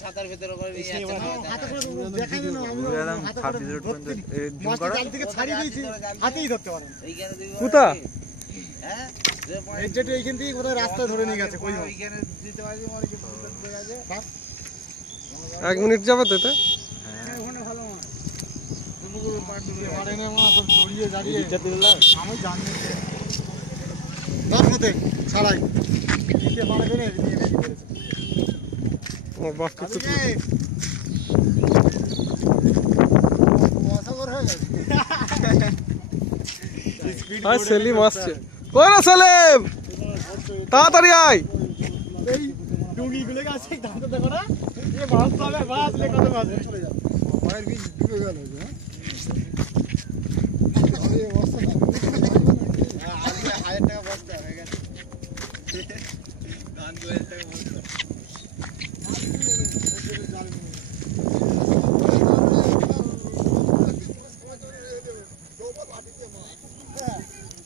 ছাতার ভেতরে করে কোথা এইখান থেকে কোথায় রাস্তা ধরে নিয়ে গেছে 1 মিনিট যাবে তো এতে আমি জানি ছাড়াই সেলিম আসছে সেলিম তাড়াতাড়ি আয় এই ডুঙ্গি গুলো আছে দেখো না মাছ পাবে মাছ কত মাছ চলে যাবে পায়ের বীজ ডুবে গেল